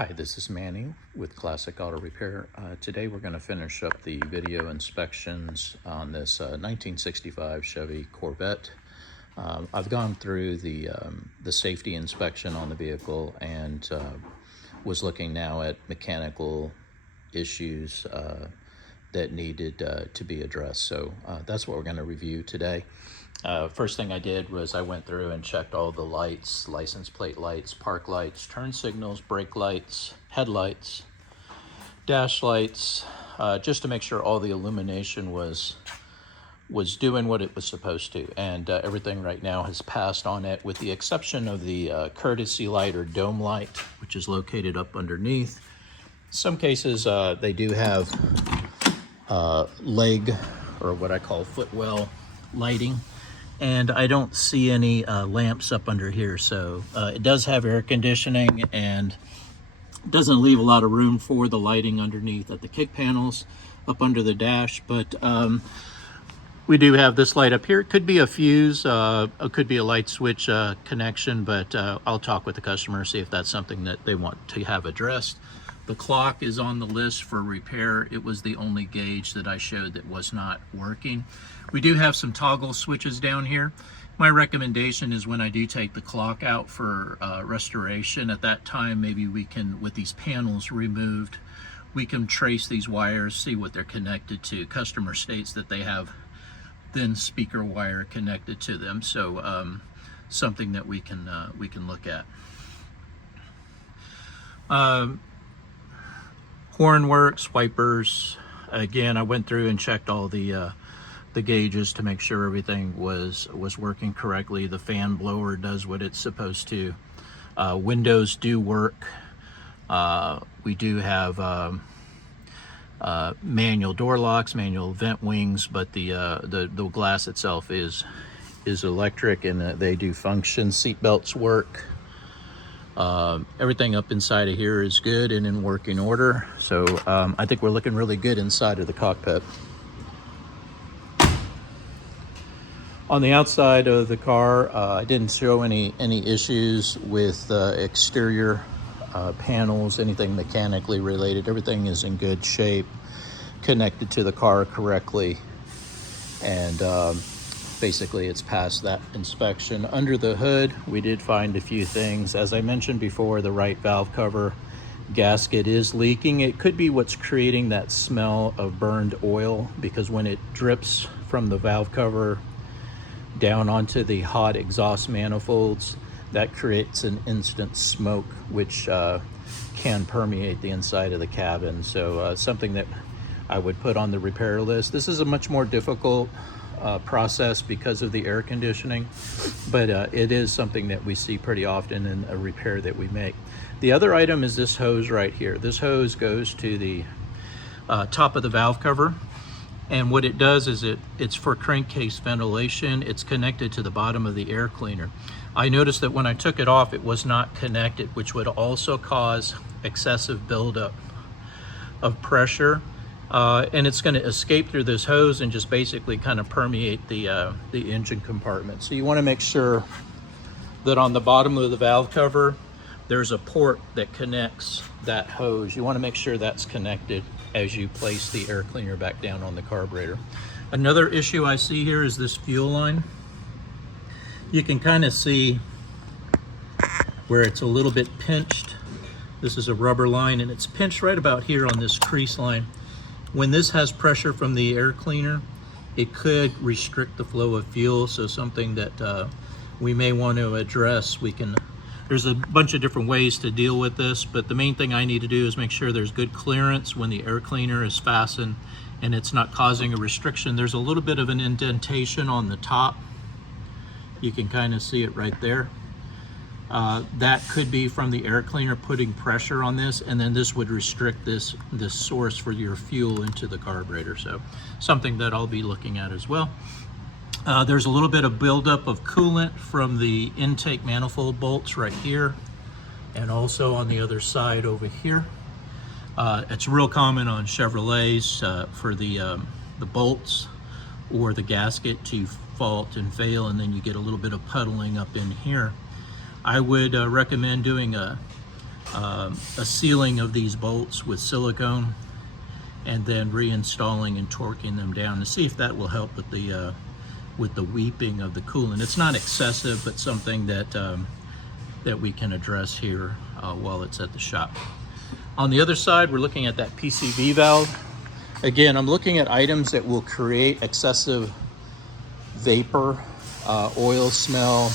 Hi, this is Manny with Classic Auto Repair. Today we're going to finish up the video inspections on this 1965 Chevy Corvette. I've gone through the safety inspection on the vehicle and was looking now at mechanical issues that needed to be addressed. So that's what we're going to review today. First thing I did was I went through and checked all the lights, license plate lights, park lights, turn signals, brake lights, headlights, dash lights, just to make sure all the illumination was doing what it was supposed to. And everything right now has passed on it, with the exception of the courtesy light or dome light, which is located up underneath. Some cases they do have leg, or what I call footwell lighting. And I don't see any lamps up under here. So it does have air conditioning and doesn't leave a lot of room for the lighting underneath at the kick panels up under the dash. But we do have this light up here. It could be a fuse, it could be a light switch connection, but I'll talk with the customer, see if that's something that they want to have addressed. The clock is on the list for repair. It was the only gauge that I showed that was not working. We do have some toggle switches down here. My recommendation is when I do take the clock out for restoration, at that time maybe we can, with these panels removed, we can trace these wires, see what they're connected to. Customer states that they have thin speaker wire connected to them, so something that we can look at. Horn works, wipers. Again, I went through and checked all the gauges to make sure everything was working correctly. The fan blower does what it's supposed to. Windows do work. We do have manual door locks, manual vent wings, but the glass itself is electric, and they do function. Seat belts work. Everything up inside of here is good and in working order. So I think we're looking really good inside of the cockpit. On the outside of the car, I didn't show any issues with exterior panels, anything mechanically related. Everything is in good shape, connected to the car correctly, and basically it's passed that inspection. Under the hood, we did find a few things. As I mentioned before, the right valve cover gasket is leaking. It could be what's creating that smell of burned oil, because when it drips from the valve cover down onto the hot exhaust manifolds, that creates an instant smoke, which can permeate the inside of the cabin. So something that I would put on the repair list. This is a much more difficult process because of the air conditioning, but it is something that we see pretty often in a repair that we make. The other item is this hose right here. This hose goes to the top of the valve cover, and what it does is it's for crankcase ventilation. It's connected to the bottom of the air cleaner. I noticed that when I took it off, it was not connected, which would also cause excessive buildup of pressure. And it's going to escape through this hose and just basically kind of permeate the engine compartment. So you want to make sure that on the bottom of the valve cover, there's a port that connects that hose. You want to make sure that's connected as you place the air cleaner back down on the carburetor. Another issue I see here is this fuel line. You can kind of see where it's a little bit pinched. This is a rubber line, and it's pinched right about here on this crease line. When this has pressure from the air cleaner, it could restrict the flow of fuel. So something that we may want to address. There's a bunch of different ways to deal with this, but the main thing I need to do is make sure there's good clearance when the air cleaner is fastened and it's not causing a restriction. There's a little bit of an indentation on the top. You can kind of see it right there. That could be from the air cleaner putting pressure on this, and then this would restrict this source for your fuel into the carburetor. So something that I'll be looking at as well. There's a little bit of buildup of coolant from the intake manifold bolts right here, and also on the other side over here. It's real common on Chevrolets for the bolts or the gasket to fault and fail, and then you get a little bit of puddling up in here. I would recommend doing a a sealing of these bolts with silicone, and then reinstalling and torquing them down to see if that will help with the weeping of the coolant. It's not excessive, but something that that we can address here while it's at the shop. On the other side, we're looking at that PCV valve. Again, I'm looking at items that will create excessive vapor, oil smell,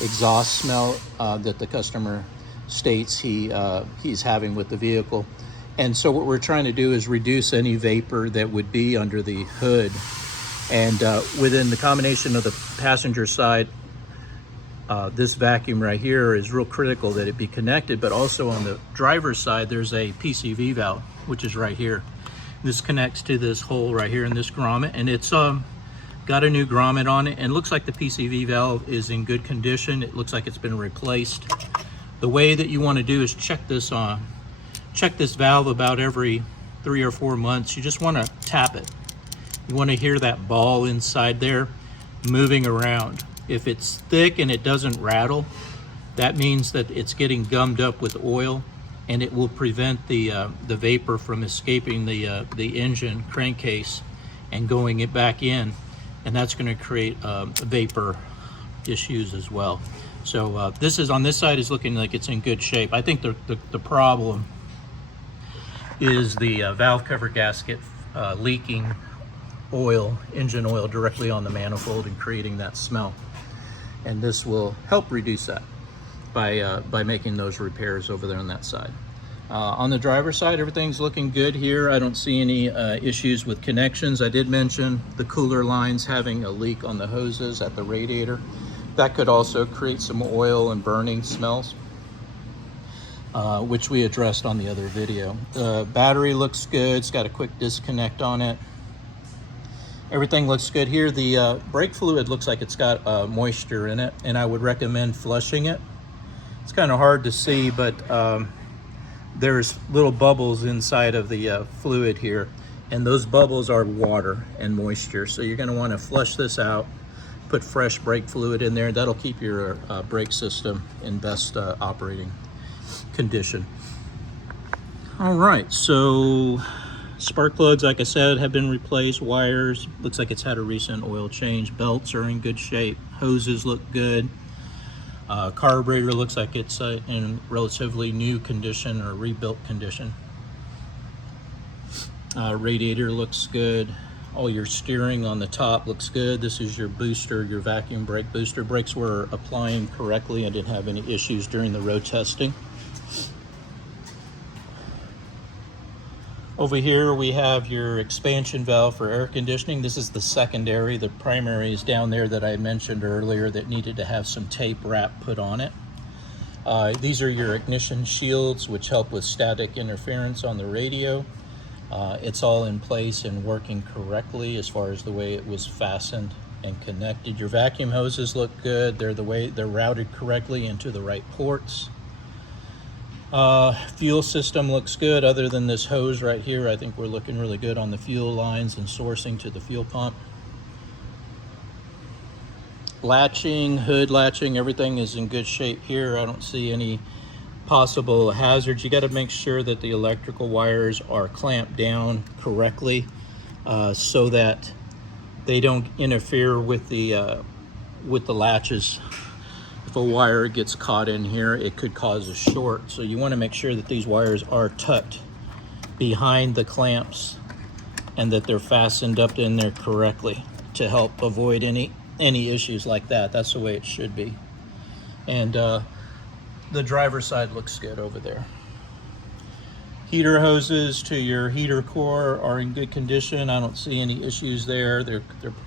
exhaust smell that the customer states he's having with the vehicle. And so what we're trying to do is reduce any vapor that would be under the hood. And within the combination of the passenger side, this vacuum right here is real critical that it be connected, but also on the driver's side, there's a PCV valve, which is right here. This connects to this hole right here in this grommet, and it's got a new grommet on it, and looks like the PCV valve is in good condition. It looks like it's been replaced. The way that you want to do is check this valve about every 3 or 4 months. You just want to tap it. You want to hear that ball inside there moving around. If it's thick and it doesn't rattle, that means that it's getting gummed up with oil, and it will prevent the vapor from escaping the engine crankcase and going it back in, and that's going to create vapor issues as well. So this is on this side is looking like it's in good shape. I think the problem is the valve cover gasket leaking oil, engine oil, directly on the manifold and creating that smell. And this will help reduce that by making those repairs over there on that side. On the driver's side, everything's looking good here. I don't see any issues with connections. I did mention the cooler lines having a leak on the hoses at the radiator. That could also create some oil and burning smells, which we addressed on the other video. The battery looks good. It's got a quick disconnect on it. Everything looks good here. The brake fluid looks like it's got moisture in it, and I would recommend flushing it. It's kind of hard to see, but there's little bubbles inside of the fluid here, and those bubbles are water and moisture. So you're going to want to flush this out, put fresh brake fluid in there. That'll keep your brake system in best operating condition. All right, so spark plugs, like I said, have been replaced. Wires, looks like it's had a recent oil change. Belts are in good shape. Hoses look good. Carburetor looks like it's in relatively new condition or rebuilt condition. Radiator looks good. All your steering on the top looks good. This is your booster, your vacuum brake booster. Brakes were applying correctly. I didn't have any issues during the road testing. Over here we have your expansion valve for air conditioning. This is the secondary. The primary is down there that I mentioned earlier that needed to have some tape wrap put on it. These are your ignition shields, which help with static interference on the radio. It's all in place and working correctly as far as the way it was fastened and connected. Your vacuum hoses look good. They're routed correctly into the right ports. Fuel system looks good. Other than this hose right here, I think we're looking really good on the fuel lines and sourcing to the fuel pump. Latching, hood latching, everything is in good shape here. I don't see any possible hazards. You got to make sure that the electrical wires are clamped down correctly so that they don't interfere with the latches. If a wire gets caught in here, it could cause a short. So you want to make sure that these wires are tucked behind the clamps and that they're fastened up in there correctly to help avoid any issues like that. That's the way it should be. And the driver's side looks good over there. Heater hoses to your heater core are in good condition. I don't see any issues there. They're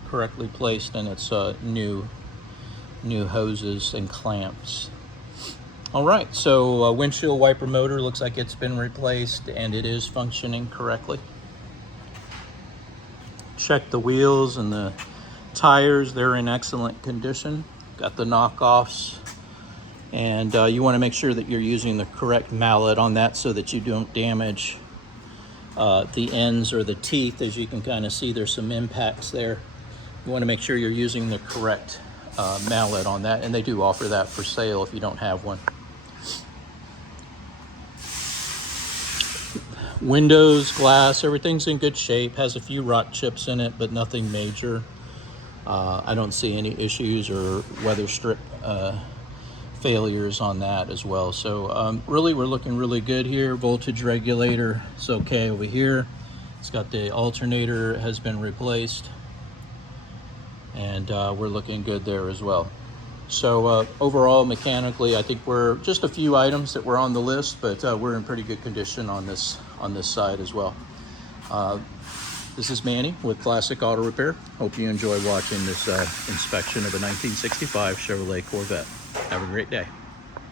correctly placed, and it's new hoses and clamps. All right, so windshield wiper motor looks like it's been replaced and it is functioning correctly. Check the wheels and the tires. They're in excellent condition. Got the knockoffs, and you want to make sure that you're using the correct mallet on that so that you don't damage the ends or the teeth. As you can kind of see, there's some impacts there. You want to make sure you're using the correct mallet on that, and they do offer that for sale if you don't have one. Windows, glass, everything's in good shape. Has a few rot chips in it, but nothing major. I don't see any issues or weather strip failures on that as well. So really, we're looking really good here. Voltage regulator is okay over here. It's got the alternator has been replaced, and we're looking good there as well. So overall, mechanically, I think we're just a few items that were on the list, but we're in pretty good condition on this side as well. This is Manny with Classic Auto Repair. Hope you enjoy watching this inspection of a 1965 Chevrolet Corvette. Have a great day.